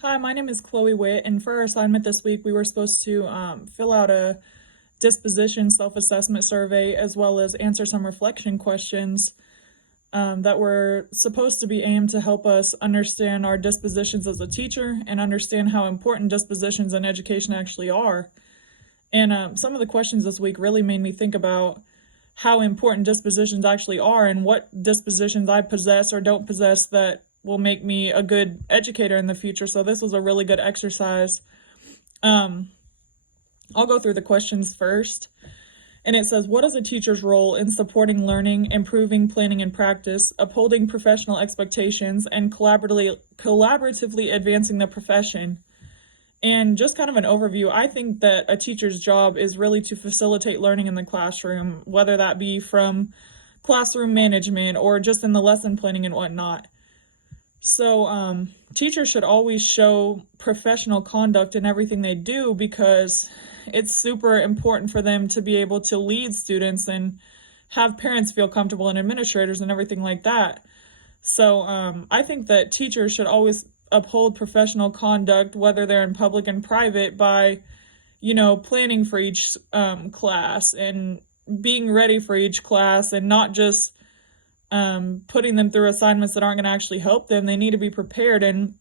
Hi, my name is Chloe Witt, and for our assignment this week, we were supposed to fill out a disposition self-assessment survey as well as answer some reflection questions that were supposed to be aimed to help us understand our dispositions as a teacher and understand how important dispositions in education actually are. And some of the questions this week really made me think about how important dispositions actually are and what dispositions I possess or don't possess that will make me a good educator in the future. So this was a really good exercise. Um, I'll go through the questions first. And it says, what is a teacher's role in supporting learning, improving planning and practice, upholding professional expectations, and collaboratively advancing the profession? And just kind of an overview, I think that a teacher's job is really to facilitate learning in the classroom, whether that be from classroom management or just in the lesson planning and whatnot. So teachers should always show professional conduct in everything they do because it's super important for them to be able to lead students and have parents feel comfortable and administrators and everything like that. So I think that teachers should always uphold professional conduct, whether they're in public and private, by, planning for each class and being ready for each class and not just putting them through assignments that aren't going to actually help them. They need to be prepared and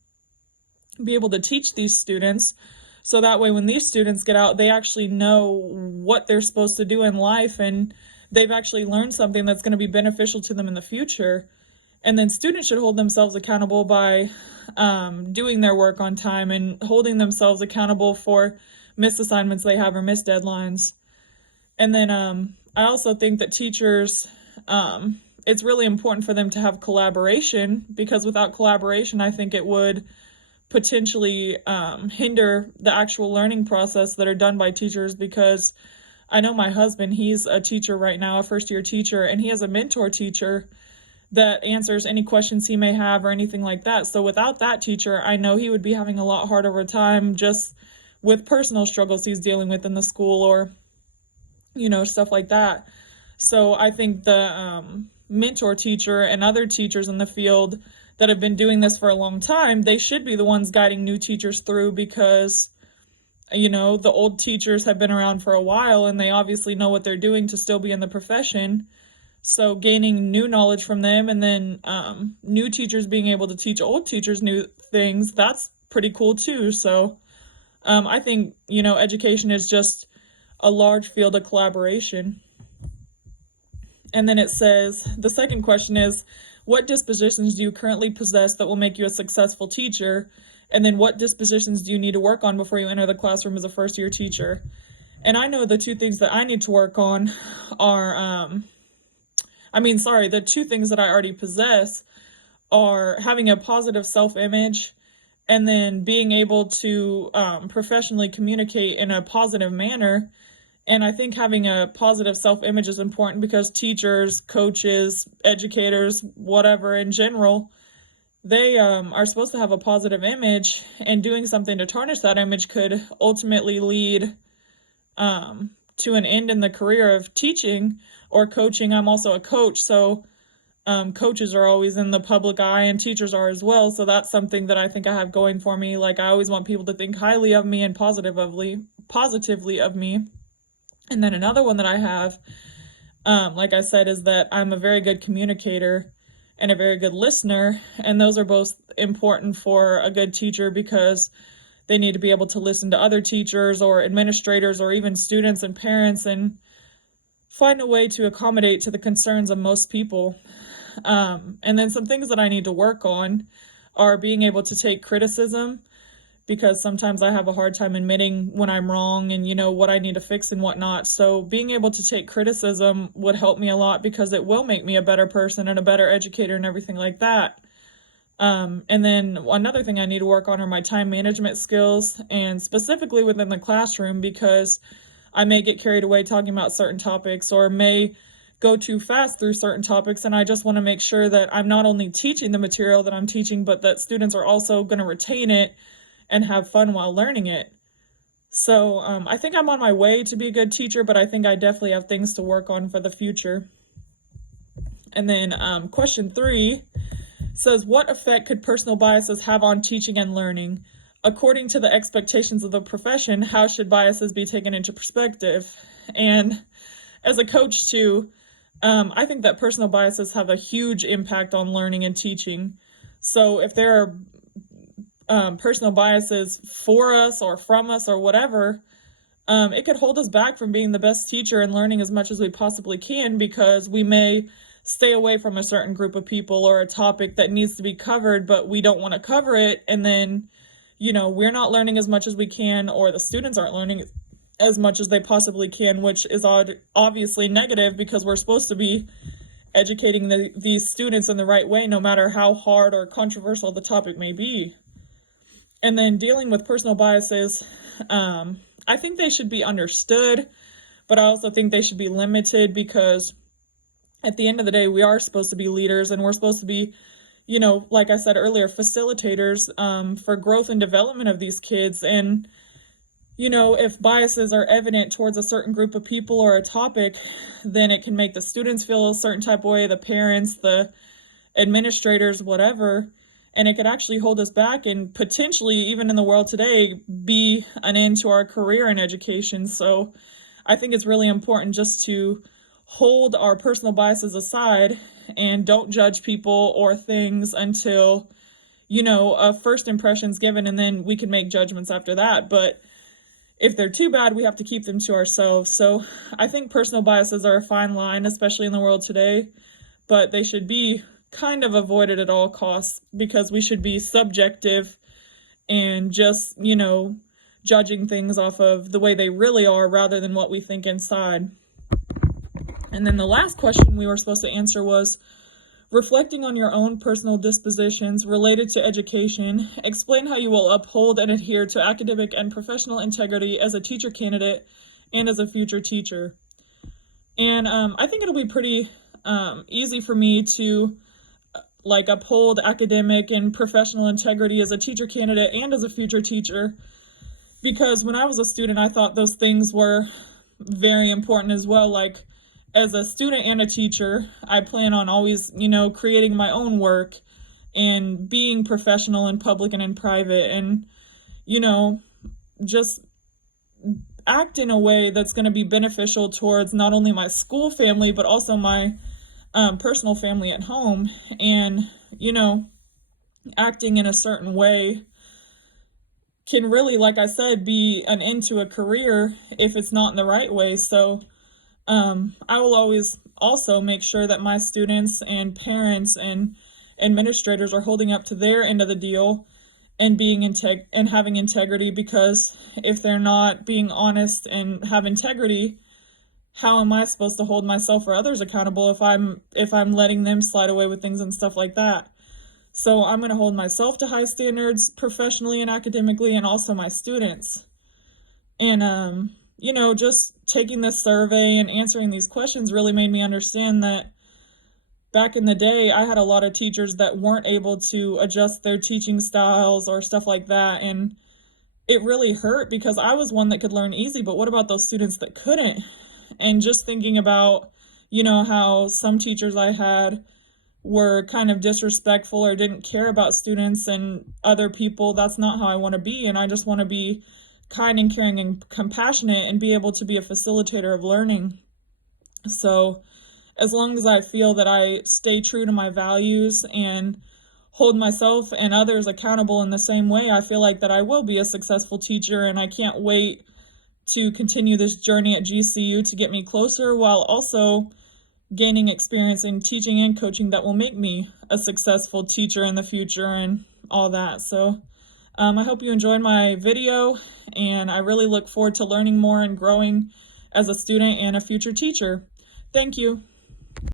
be able to teach these students so that way when these students get out, they actually know what they're supposed to do in life and they've actually learned something that's going to be beneficial to them in the future. And then students should hold themselves accountable by doing their work on time and holding themselves accountable for missed assignments they have or missed deadlines. And then I also think that teachers, it's really important for them to have collaboration because without collaboration, I think it would potentially hinder the actual learning process that are done by teachers because I know my husband, he's a teacher right now, a first-year teacher, and he has a mentor teacher that answers any questions he may have or anything like that. So without that teacher, I know he would be having a lot harder of a time just with personal struggles he's dealing with in the school or, stuff like that. So I think the mentor teacher and other teachers in the field that have been doing this for a long time, they should be the ones guiding new teachers through because, the old teachers have been around for a while and they obviously know what they're doing to still be in the profession. So gaining new knowledge from them and then new teachers being able to teach old teachers new things, that's pretty cool too. So I think, education is just a large field of collaboration. And then it says, the second question is, what dispositions do you currently possess that will make you a successful teacher? And then what dispositions do you need to work on before you enter the classroom as a first-year teacher? And I know the two things that I need to work on are, the two things that I already possess are having a positive self-image and then being able to professionally communicate in a positive manner. And I think having a positive self-image is important because teachers, coaches, educators, whatever in general, they are supposed to have a positive image, and doing something to tarnish that image could ultimately lead to an end in the career of teaching or coaching. I'm also a coach, so coaches are always in the public eye and teachers are as well. So that's something that I think I have going for me. Like I always want people to think highly of me and positively of me. And then another one that I have, like I said, is that I'm a very good communicator and a very good listener. And those are both important for a good teacher because they need to be able to listen to other teachers or administrators or even students and parents and find a way to accommodate to the concerns of most people. And then some things that I need to work on are being able to take criticism because sometimes I have a hard time admitting when I'm wrong and, what I need to fix and whatnot. So being able to take criticism would help me a lot because it will make me a better person and a better educator and everything like that. And then another thing I need to work on are my time management skills and specifically within the classroom because I may get carried away talking about certain topics or may go too fast through certain topics. And I just want to make sure that I'm not only teaching the material that I'm teaching, but that students are also going to retain it and have fun while learning it. So I think I'm on my way to be a good teacher, but I think I definitely have things to work on for the future. And then question 3 says, what effect could personal biases have on teaching and learning? according to the expectations of the profession, how should biases be taken into perspective? And as a coach too, I think that personal biases have a huge impact on learning and teaching. So if there are personal biases for us or from us or whatever, it could hold us back from being the best teacher and learning as much as we possibly can, because we may stay away from a certain group of people or a topic that needs to be covered, but we don't want to cover it. And then, we're not learning as much as we can, or the students aren't learning as much as they possibly can, which is obviously negative, because we're supposed to be educating these students in the right way, no matter how hard or controversial the topic may be. And then dealing with personal biases, I think they should be understood, but I also think they should be limited, because at the end of the day, we are supposed to be leaders, and we're supposed to be, like I said earlier, facilitators for growth and development of these kids. And, if biases are evident towards a certain group of people or a topic, then it can make the students feel a certain type of way, the parents, the administrators, whatever. And it could actually hold us back and potentially, even in the world today, be an end to our career in education. So I think it's really important just to hold our personal biases aside and don't judge people or things until, a first impression's given, and then we can make judgments after that. But if they're too bad, we have to keep them to ourselves. So I think personal biases are a fine line, especially in the world today, but they should be kind of avoided at all costs, because we should be subjective and just, judging things off of the way they really are rather than what we think inside. And then the last question we were supposed to answer was, reflecting on your own personal dispositions related to education, explain how you will uphold and adhere to academic and professional integrity as a teacher candidate and as a future teacher. And I think it'll be pretty easy for me to uphold academic and professional integrity as a teacher candidate and as a future teacher, because when I was a student, I thought those things were very important as well. Like, as a student and a teacher, I plan on always, creating my own work and being professional in public and in private, and, just act in a way that's going to be beneficial towards not only my school family, but also my personal family at home. And, acting in a certain way can really, like I said, be an end to a career if it's not in the right way. So I will always also make sure that my students and parents and administrators are holding up to their end of the deal and being and having integrity, because if they're not being honest and have integrity, how am I supposed to hold myself or others accountable if I'm letting them slide away with things and stuff like that? So I'm going to hold myself to high standards professionally and academically, and also my students. And just taking this survey and answering these questions really made me understand that back in the day, I had a lot of teachers that weren't able to adjust their teaching styles or stuff like that. And it really hurt, because I was one that could learn easy, but what about those students that couldn't? And just thinking about, how some teachers I had were kind of disrespectful or didn't care about students and other people, that's not how I want to be. And I just want to be kind and caring and compassionate and be able to be a facilitator of learning. So as long as I feel that I stay true to my values and hold myself and others accountable in the same way, I feel like that I will be a successful teacher. And I can't wait to continue this journey at GCU to get me closer, while also gaining experience in teaching and coaching that will make me a successful teacher in the future and all that. So I hope you enjoyed my video, and I really look forward to learning more and growing as a student and a future teacher. Thank you.